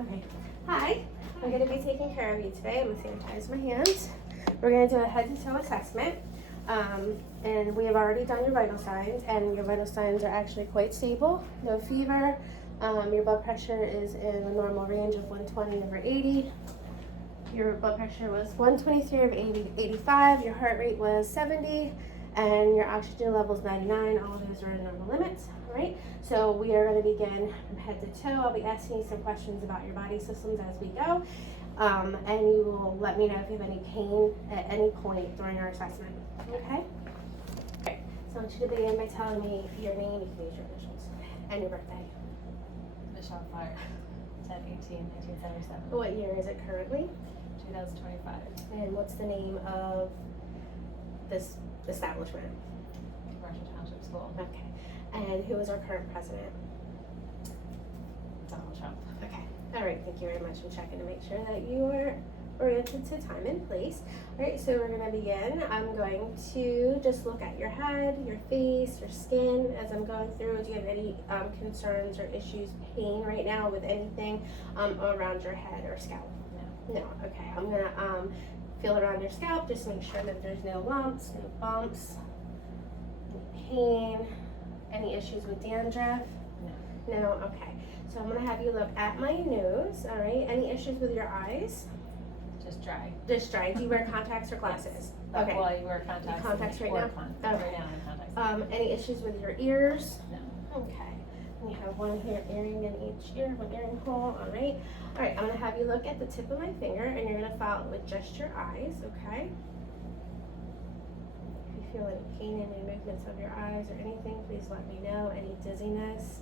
Okay. Hi. I'm going to be taking care of you today. I'm going to sanitize my hands. We're going to do a head-to-toe assessment. And we have already done your vital signs, and your vital signs are actually quite stable. No fever. Your blood pressure is in a normal range of 120/80. Your blood pressure was 123/85. Your heart rate was 70, and your oxygen level is 99. All of those are in normal limits. All right. So we are going to begin from head to toe. I'll be asking you some questions about your body systems as we go, and you will let me know if you have any pain at any point during our assessment. Okay. Okay. So I want you to begin by telling me your name, you can use your initials, and your birthday. Michelle Clark, 10/18/1977. What year is it currently? 2025. And what's the name of this establishment? Commercial Township School. Okay. And who is our current president? Donald Trump. Okay. All right. Thank you very much. I'm checking to make sure that you are oriented to time and place. All right. So we're going to begin. I'm going to just look at your head, your face, your skin as I'm going through. Do you have any concerns or issues, pain right now with anything around your head or scalp? No. No. Okay. I'm going to feel around your scalp. Just make sure that there's no lumps, no bumps, any pain. Any issues with dandruff? No. No? Okay. So I'm going to have you look at my nose, all right? Any issues with your eyes? Just dry. Just dry. Do you wear contacts or glasses? Okay. Well, you wear contacts. Contacts right now? Okay. Okay. Right now I'm contacts. Any issues with your ears? No. Okay. And you have one here earring in each ear, one earring hole, all right? All right, I'm going to have you look at the tip of my finger, and you're going to follow it with just your eyes, okay? Feel any pain in any movements of your eyes or anything, please let me know. Any dizziness?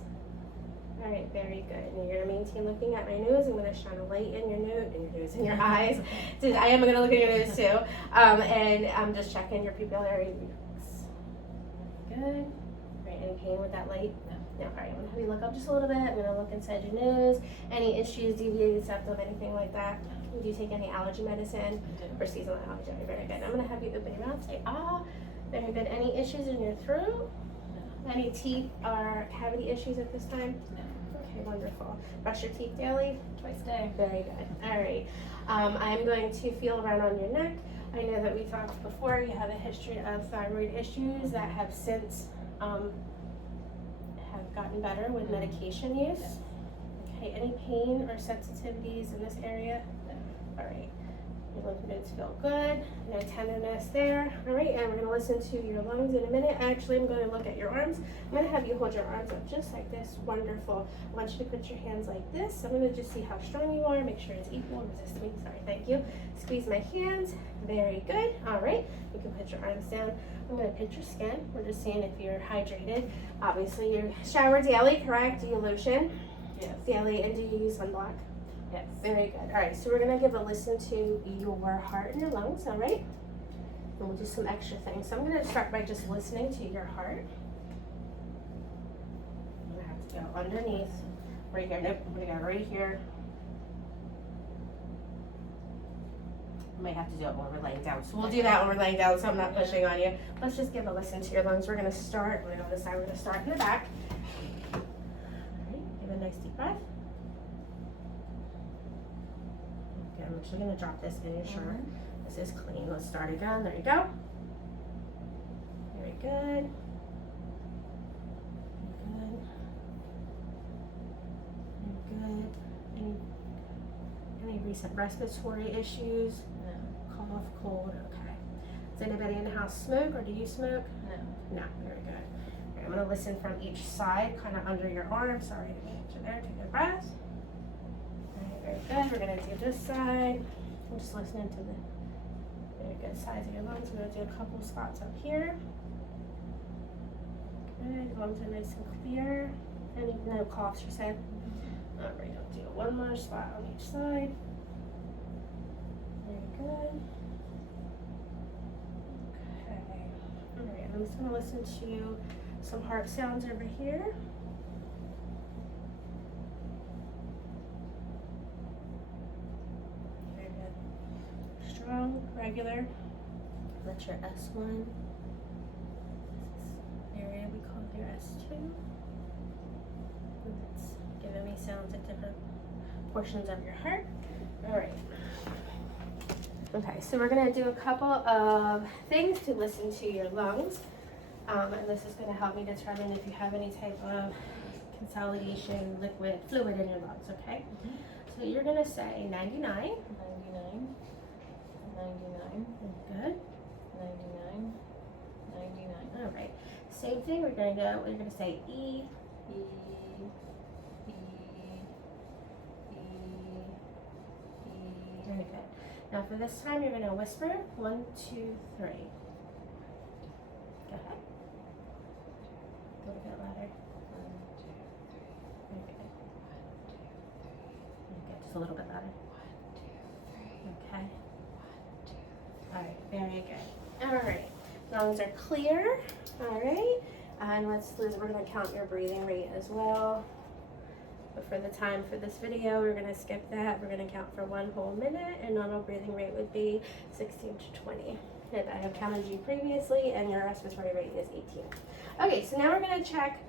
All right, very good. And you're gonna maintain looking at my nose. I'm gonna shine a light in your nose and your eyes. So I am gonna look at your nose too. And I'm just checking your pupillary reflex. Good. All right, any pain with that light? No. No. All right, I'm gonna have you look up just a little bit. I'm gonna look inside your nose. Any issues, deviated septum, anything like that? Do you take any allergy medicine or seasonal allergy? Very good. I'm gonna have you open your mouth, say ah. Very good. Any issues in your throat? No. Any teeth or cavity issues at this time? No. Okay, wonderful. Brush your teeth daily? Twice a day. Very good. All right. I'm going to feel around on your neck. I know that we talked before, you have a history of thyroid issues that have since have gotten better with medication use. Okay, any pain or sensitivities in this area? No. All right. Your lymph nodes feel good, no tenderness there. All right, and we're going to listen to your lungs in a minute. Actually, I'm going to look at your arms. I'm going to have you hold your arms up just like this. Wonderful. I want you to put your hands like this. I'm going to just see how strong you are, make sure it's equal. Resist me. Sorry, thank you. Squeeze my hands. Very good. All right, you can put your arms down. I'm going to pinch your skin. We're just seeing if you're hydrated. Obviously, you shower daily, correct? Do you lotion? Yes. Daily, and do you use sunblock? Yes. Very good. All right, so we're gonna give a listen to your heart and your lungs, all right? And we'll do some extra things. So I'm gonna start by just listening to your heart. I'm gonna have to go underneath, right here. Nope, I'm gonna go right here. I might have to do it when we're laying down. So we'll do that when we're laying down, so I'm not pushing on you. Let's just give a listen to your lungs. We're gonna start, right on this side, we're gonna start in the back. All right, give a nice deep breath. Okay, I'm actually going to drop this in your shirt. This is clean. Let's start again. There you go. Very good. Good. Very good. Any recent respiratory issues? No. Cough, cold, okay. Does anybody in the house smoke or do you smoke? No. No, very good. All right, I'm going to listen from each side, kind of under your arm. Sorry to get you there. Take a breath. Very good. We're going to do this side. I'm just listening to the very good size of your lungs. We're going to do a couple spots up here. Good. Lungs are nice and clear. Any no coughs, you said? All right. I'll do one more spot on each side. Very good. Okay. All right. I'm just going to listen to some heart sounds over here. Strong, regular. That's your S1. This area we call your S2. And it's giving me sounds at different portions of your heart. All right. Okay, so we're gonna do a couple of things to listen to your lungs. And this is gonna help me determine if you have any type of consolidation, liquid, fluid in your lungs, okay? So you're gonna say 99. 99. 99. Good. 99. 99. All right. Same thing, we're gonna say E. E. E. E. E. Very good. Now for this time, you're gonna whisper 1, 2, 3. Go ahead. A little bit louder. 1, 2, 3. Very good. Very good. Just a little bit louder. 1, 2, 3. Okay. 1, 2, 3. All right. Very good. All right. Lungs are clear. All right. And we're gonna count your breathing rate as well. But for the time for this video, we're gonna skip that. We're gonna count for 1 whole minute, and normal breathing rate would be 16 to 20. And I have counted you previously, and your respiratory rate is 18. Okay, so now we're gonna check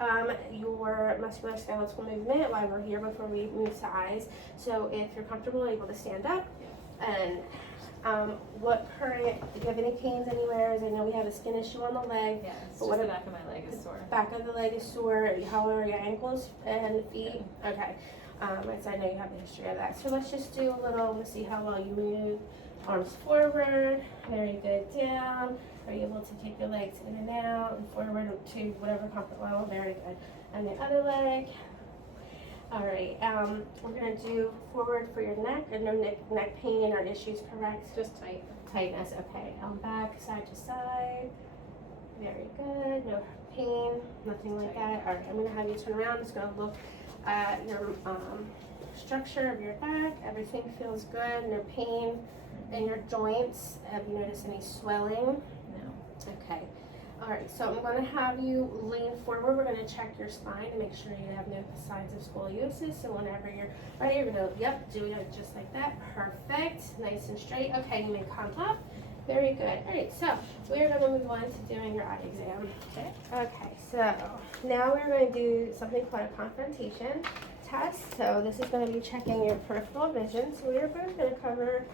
your musculoskeletal movement while we're here before we move to eyes. So if you're comfortable, able to stand up, and what current, do you have any pains anywhere? As I know we have a skin issue on the leg. Yeah, it's But just what the if- back of my leg is sore. Back of the leg is sore. How are your ankles and feet? Okay. So I know you have a history of that. So let's just do a little, let's see how well you move. Arms forward. Very good. Down. Are you able to take your legs in and out and forward to whatever comfort level? Very good. And the other leg. All right. We're gonna do forward for your neck. And no neck pain or issues, correct? Just tight. Tightness. Okay. Back, side to side. Very good. No pain, nothing like that. All right, I'm gonna have you turn around. Just gonna look at your structure of your back. Everything feels good. No pain in your joints. Have you noticed any swelling? No. Okay. All right. So I'm gonna have you lean forward. We're gonna check your spine to make sure you have no signs of scoliosis. So whenever you're ready, you're gonna do it just like that. Perfect. Nice and straight. Okay. You may come up. Very good. All right, so we're going to move on to doing your eye exam. Okay, so now we're going to do something called a confrontation test. So this is going to be checking your peripheral vision. So we're both going to cover,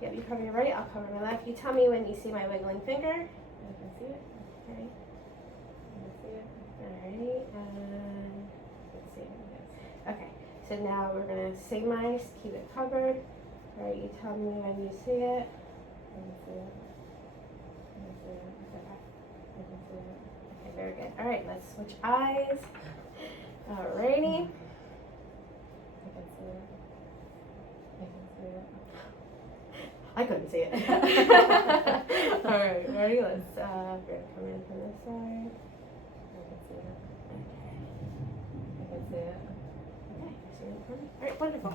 you cover your right, I'll cover my left. You tell me when you see my wiggling finger. I can see it. Okay. I can see it. All right, and Let's see. Yes. okay. So now we're going to say mine, keep it covered. All right, you tell me when you see it. I can see it. I can see it. I can see it. Okay, very good. All right, let's switch eyes. Alrighty. I can see it. I can see it. I couldn't see it. All right, ready? Let's we're gonna come in from this side. I can see it. Okay. I can see it. Okay, see it for me? All right, wonderful.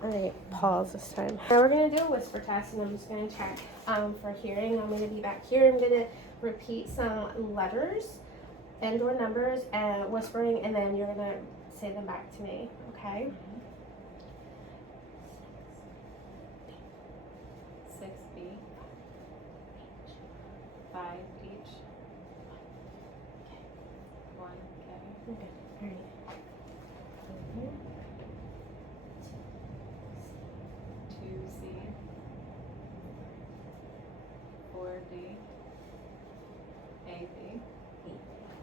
All right, pause this time. Now we're gonna do a whisper test, and I'm just gonna check for hearing. I'm gonna be back here. I'm gonna repeat some letters and/or numbers and whispering, and then you're gonna say them back to me. Okay? 6B. 5H. 1K. Okay. All right. Mhm. 2C. 4D. AB.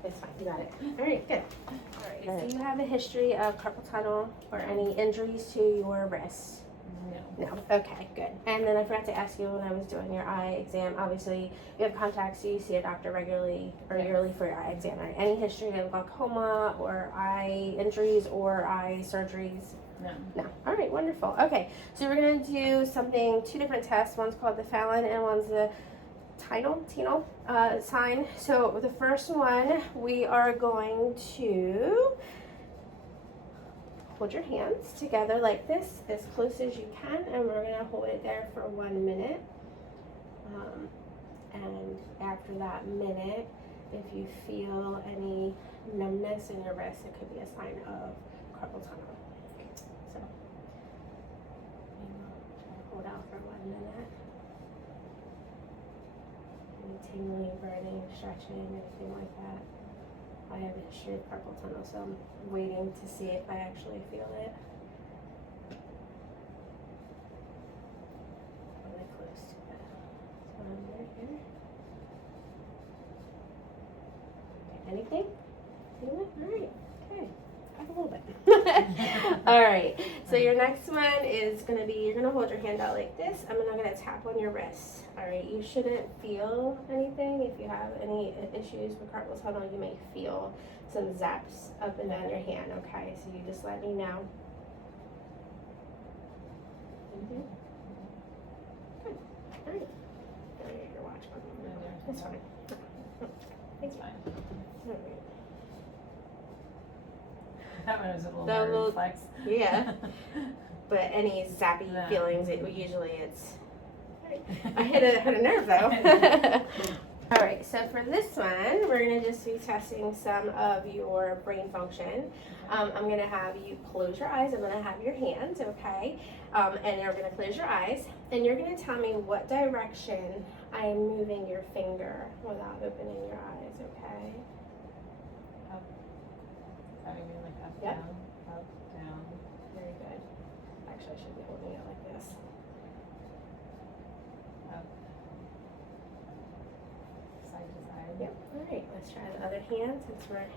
That's fine. You got it. All right. Good. All right. All right. Do you have a history of carpal tunnel or any injuries to your wrists? No. No. Okay, good. And then I forgot to ask you when I was doing your eye exam, obviously you have contacts, so you see a doctor regularly or Yes. yearly for your eye exam, right? Any history of glaucoma or eye injuries or eye surgeries? No. No. All right, wonderful. Okay, so we're going to do two different tests. One's called the Fallon and one's the Tinel sign. So the first one, we are going to hold your hands together like this, as close as you can, and we're going to hold it there for 1 minute. And after that minute, if you feel any numbness in your wrist, it could be a sign of carpal tunnel. So, we will try to hold out for 1 minute. Any tingling, burning, stretching, anything like that. I have a history of carpal tunnel, so I'm waiting to see if I actually feel it. All right. So your next one is gonna be, you're gonna hold your hand out like this. I'm not gonna tap on your wrist. All right. You shouldn't feel anything. If you have any issues with carpal tunnel, you may feel some zaps up and down your hand. Okay. So you just let me know. Mhm. Good. All right. Now your watch. That's fine. It's fine. All right. That one was a little That more little- reflex. Yeah. But any zappy No. feelings, usually it's. I hit a nerve though. All right, so for this one, we're gonna just be testing some of your brain function. I'm gonna have you close your eyes. I'm gonna have your hands, okay? And you're gonna close your eyes, and you're gonna tell me what direction I am moving your finger without opening your eyes, okay? That would mean like up, Yep. down, up, down. Very good. Actually, I should be holding it like this. Up. Side to side. Yep. All right, let's try the other hand since we're. Up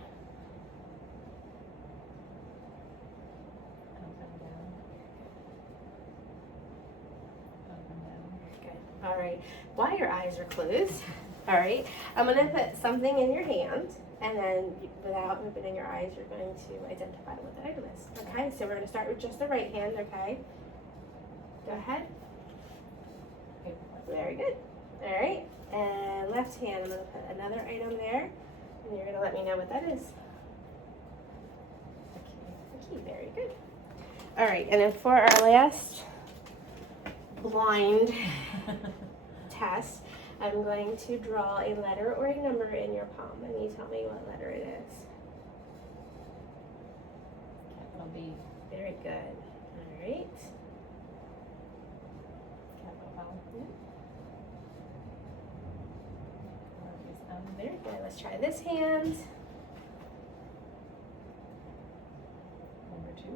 and down. Up and down. Good. All right. While your eyes are closed, all right, I'm going to put something in your hand, and then without opening your eyes, you're going to identify what the item is. Okay, so we're going to start with just the right hand, okay? Go ahead. Okay. Very good. All right. And left hand, I'm going to put another item there, and you're going to let me know what that is. The Okay, very good. All right, and then for our last blind key. test, I'm going to draw a letter or a number in your palm, and you tell me what letter it is. Capital B. Very good. All right. Capital L. Yeah. Lowercase m. Very good. Let's try this hand. Number 2.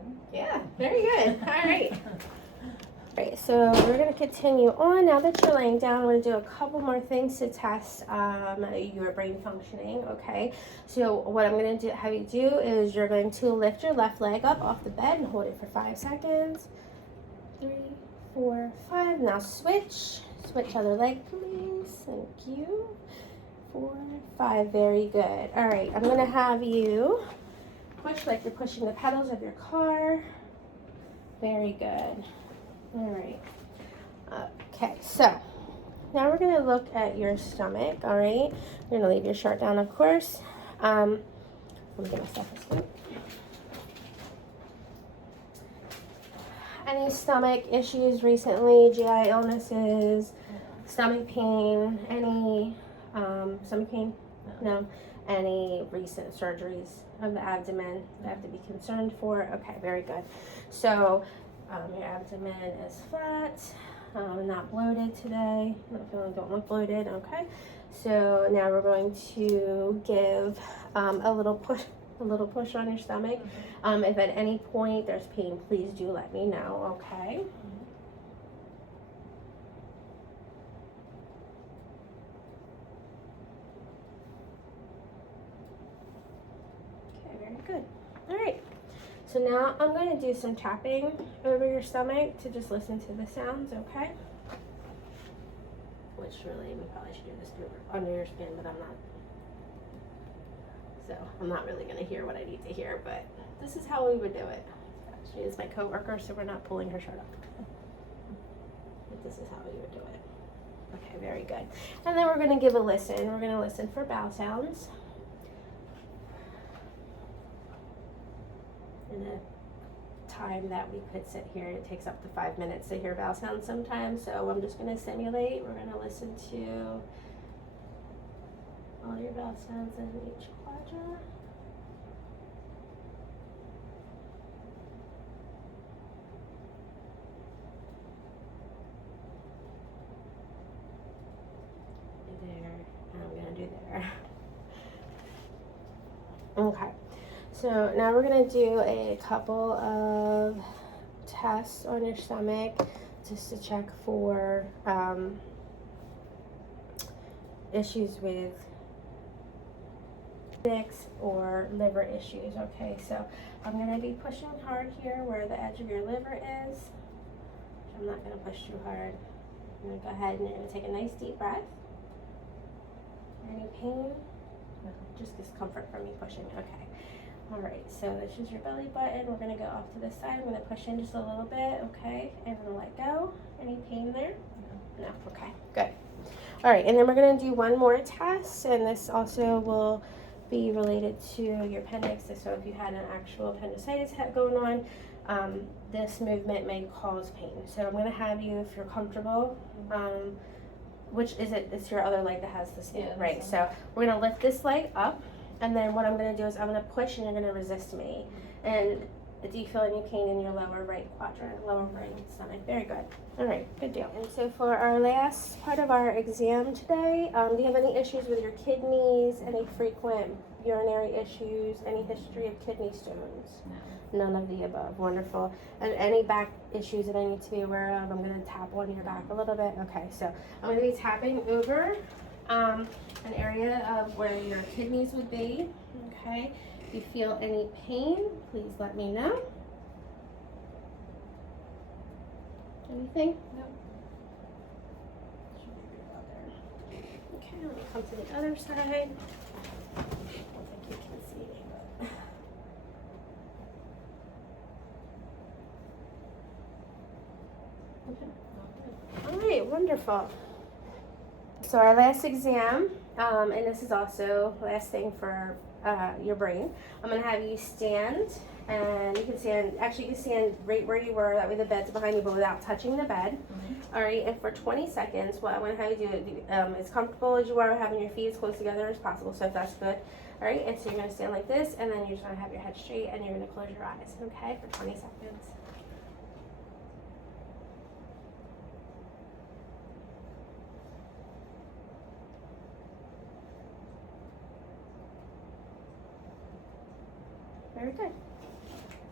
N. Yeah, very good. All right. All right, so we're going to continue on. Now that you're laying down, I'm going to do a couple more things to test your brain functioning, okay? So what I'm going to have you do is you're going to lift your left leg up off the bed and hold it for 5 seconds. 3, 4, 5. Now switch. Switch other leg, please. Thank you. 4, 5. Very good. All right, I'm going to have you push like you're pushing the pedals of your car. Very good. All right. Okay, so now we're going to look at your stomach, all right? We're going to leave your shirt down, of course. Let me get my stethoscope. Any stomach issues recently, GI illnesses, stomach pain, any stomach pain? No. Any recent surgeries of the abdomen that have to be concerned for? Okay, very good. So your abdomen is flat, not bloated today. Don't look bloated. Okay. So now we're going to give a little push on your stomach. If at any point there's pain, please do let me know. Okay. Okay, very good. All right. So now I'm going to do some tapping over your stomach to just listen to the sounds, okay? Which really, we probably should do this under your skin, but I'm not. So I'm not really going to hear what I need to hear, but this is how we would do it. She is my coworker, so we're not pulling her shirt up. But this is how we would do it. Okay, very good. And then we're going to give a listen. We're going to listen for bowel sounds. In a time that we could sit here, it takes up to 5 minutes to hear vowel sounds sometimes, so I'm just going to simulate. We're going to listen to all your vowel sounds in each quadrant. There, and I'm going to do there. Okay. So now we're going to do a couple of tests on your stomach just to check for issues with appendix or liver issues. Okay, so I'm gonna be pushing hard here where the edge of your liver is. I'm not gonna push too hard. I'm gonna go ahead and you're gonna take a nice deep breath. Any pain? No, just discomfort from me pushing. Okay. All right, so this is your belly button. We're gonna go off to the side. I'm gonna push in just a little bit, okay? And I'm gonna let go. Any pain there? No. Okay, good. All right, and then we're gonna do one more test, and this also will be related to your appendix. So if you had an actual appendicitis going on, this movement may cause pain. So I'm gonna have you, if you're comfortable, which is it? It's your other leg that has the skin, Yeah, right? So we're gonna lift this leg up, and then what I'm gonna do is I'm gonna push, and you're gonna resist me. And do you feel any pain in your lower right quadrant, lower right stomach? Very good. All right, good deal. And so for our last part of our exam today, do you have any issues with your kidneys? Any frequent urinary issues? Any history of kidney stones? No. None of the above. Wonderful. And any back issues that I need to be aware of? I'm going to tap on your back a little bit. Okay, so I'm going to be tapping over an area of where your kidneys would be. Okay. If you feel any pain, please let me know. Anything? No. Okay, let me come to the other side. I don't think you can see me, but. All right, wonderful. So our last exam, and this is also last thing for your brain. I'm gonna have you stand, and you can stand. Actually, you can stand right where you were. That way, the bed's behind you, but without touching the bed. All right, and for 20 seconds, what I want to have you do as comfortable as you are, having your feet as close together as possible. So if that's good, all right. And so you're gonna stand like this, and then you're just gonna have your head straight, and you're gonna close your eyes. Okay, for 20 seconds. Very good.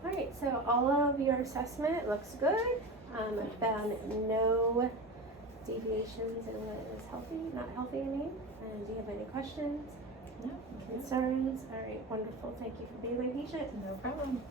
All right, so all of your assessment looks good. I found no deviations in what is healthy, not healthy, I mean. And do you have any questions, No. concerns? All right, wonderful. Thank you for being my patient. No problem.